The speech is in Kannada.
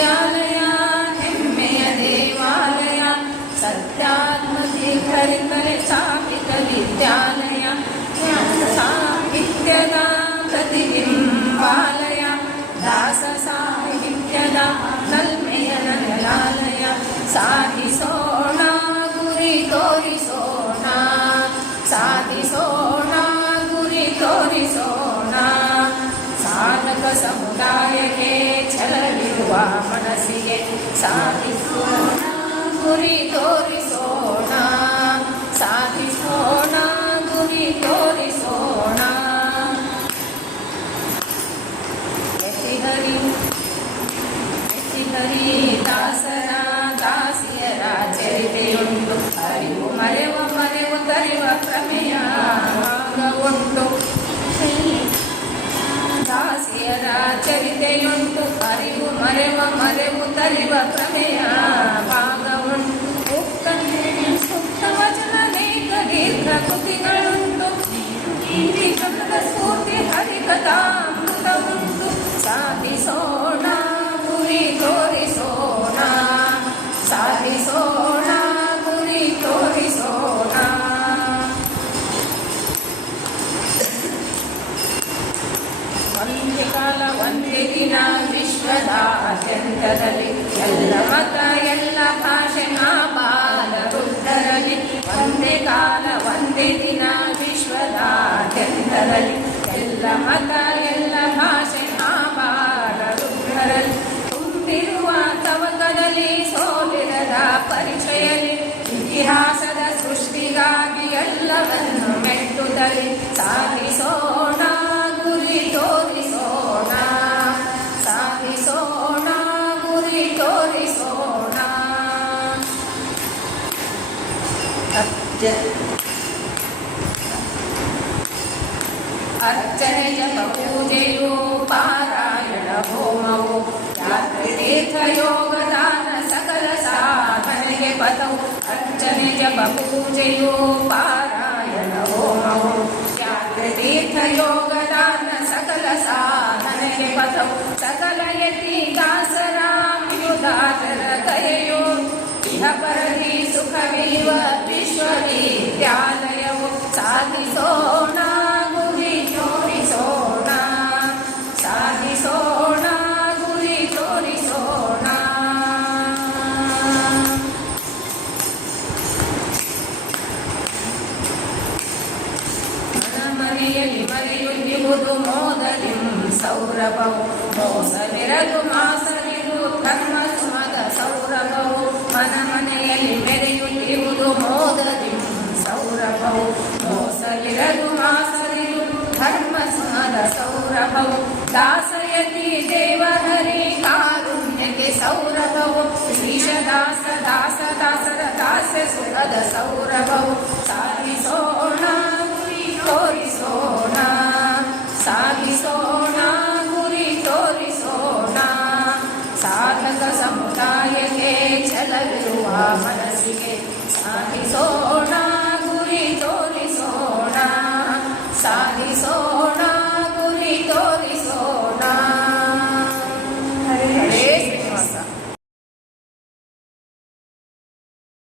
ವಿದ್ಯಾಲಯ ಹೆಮ್ಮೆಯ ದೇವಾಲಯ ಸತ್ಯಾತ್ಮತೀರ್ಥರಿಂದಲೇ ಸ್ಥಾಪಿತ ವಿದ್ಯಾಲಯ ಸಾಹಿತ್ಯದ ಪ್ರತಿಬಿಂಬಾಲಯ ದಾಸ ಸಾಹಿತ್ಯದ ನಲ್ಮೆಯ ನಗರಾಲಯ ಸಾಧಿಸೋಣ ಗುರಿ ತೋರಿಸೋಣ ಸಾಧಿಸೋಣ ಗುರಿ ತೋರಿಸೋಣ ಸಾಧಕ ಸಮುದಾಯಕ್ಕೆ ಛಲವಿರುವ ಮನಸ್ಸಿಗೆ ಸಾಧಿಸೋಣ ಗುರಿ ತೋರಿಸೋಣ ಸಾಧಿಸೋಣ ಗುರಿ ತೋರಿಸೋಣ ಹರಿ ದಾಸರ ದಾಸಿಯರ ಚರಿತೆಯುಂಟು ಅರಿವು ಮರೆವು ತರಿವ ಪ್ರಮೇಯ ಉಂಟು ದಾಸಿಯರ ಚರಿತೆಯುಂಟು ಅರಿವು ಮರೆವು ತರಿವ ಪ್ರಮೇಯ ಭಾಗ ಉಂಟು ಸುಪ್ತ ವಚನ ನೇಕ ದೀರ್ಘ ಕೃತಿಗಳುಂಟು ಇಲ್ಲಿ ಕನ್ನಡ ಸ್ಫೂರ್ತಿ ಹರಿಕಥಾಮೃತ ಉಂಟು ಸಾಧಿಸೋಣ ಗುರಿ ತೋರಿಸೋಣ ಸಾಧಿಸೋಣ ಗುರಿ ತೋರಿಸೋಣ ಒಂದೇ ಕಾಲ ಒಂದೇ ದಿನ ವಿಶ್ವದಾದ್ಯಂತದಲ್ಲಿ ಎಲ್ಲ ಮತ ಎಲ್ಲ ಭಾಷೆ ಬಾಲವೃದ್ಧರಲ್ಲಿ ಒಂದೇ ಕಾಲ ಒಂದೇ ದಿನ ವಿಶ್ವದಾದ್ಯಂತದಲ್ಲಿ ಎಲ್ಲ ಮತ ಎಲ್ಲ ಭಾಷೆ ಬಾಲವೃದ್ಧರಲ್ಲಿ ತುಂಬಿರುವ ತವಕದಲ್ಲಿ ಸೋಲಿರದ ಪರಿಚಯದಲ್ಲಿ ಇತಿಹಾಸದ ಸೃಷ್ಟಿಗಾಗಿ ಎಲ್ಲವನ್ನು ಮೆಟ್ಟುತ್ತಲೇ ಸಾಧಿಸೋಣ ಗುರಿ ತೋರಿಸೋಣ ಸಾಧಿಸೋಣ ಗುರಿ ತೋರಿಸೋಣ ಅರ್ಚನೆ ಜಪ ಪೂಜೆಯು ಪಾರಾಯಣ ಹೋಮವು ಯಾತ್ರೆ ತೀರ್ಥ ಯೋಗದಾನ ಸಕಲ ಸಾಧನೆಗೆ ಪಥವು ಅರ್ಚನೆ ಜಪ ಪೂಜೆಯು ಪಾರಾಯಣ ಹೋಮವು ಯಾತ್ರೆ ತೀರ್ಥ ಯೋಗದಾನ ಸಕಲ ಸಾಧನೆಗೆ ಪಥವು ಸಕಲ ಯತಿ ದಾಸರ ಯುದಾತರ ಕರೆಯೋ ಇಹ ಪರದಿ ಸುಖವಿರುವ ವಿಶ್ವವಿದ್ಯಾಲಯವು ಸಾಧಿಸೋಣ ಗುರಿ ತೋರಿಸೋಣ ಸಾಧಿಸೋಣ ಗುರಿ ತೋರಿಸೋಣ ಮನೆಯಲ್ಲಿ ಮರೆಯುವುದು ಮೋದಲಿಂ ಸೌರಭವು ಮೋಸವಿರದು ಮಾಸವಿರು ಧರ್ಮ ಸುಮದ ಸೌರಭವು ಮನೆಯಲ್ಲಿ ಮೆರೆಯುವುದು ಮೋದಲಿಂ ಸೌರಭವು ಮೋಸವಿರದು ಮಾಸವಿರು ಧರ್ಮ ಸುಮದ ಸೌರಭವು ದಾಸಯತಿ ದೇವಹರಿ ಕಾರುಣ್ಯಕ್ಕೆ ಸೌರಭವು ಶ್ರೀಶದಾಸ ದಾಸ ದಾಸರ ದಾಸ್ಯ ಸುಖದ ಸೌರಭವು ಸಾಧಿಸೋಣ ಗುರಿ ತೋರಿಸೋಣ ಸಾಧಿಸೋಣ ಗುರಿ ತೋರಿಸೋಣ ಸಾಧಕ ಸಮುದಾಯಕ್ಕೆ ಛಲವಿರುವ ಮನಸ್ಸಿಗೆ ಸಾಧಿಸೋಣ ಗುರಿ ತೋರಿಸೋಣ ಸಾಧಿಸೋಣ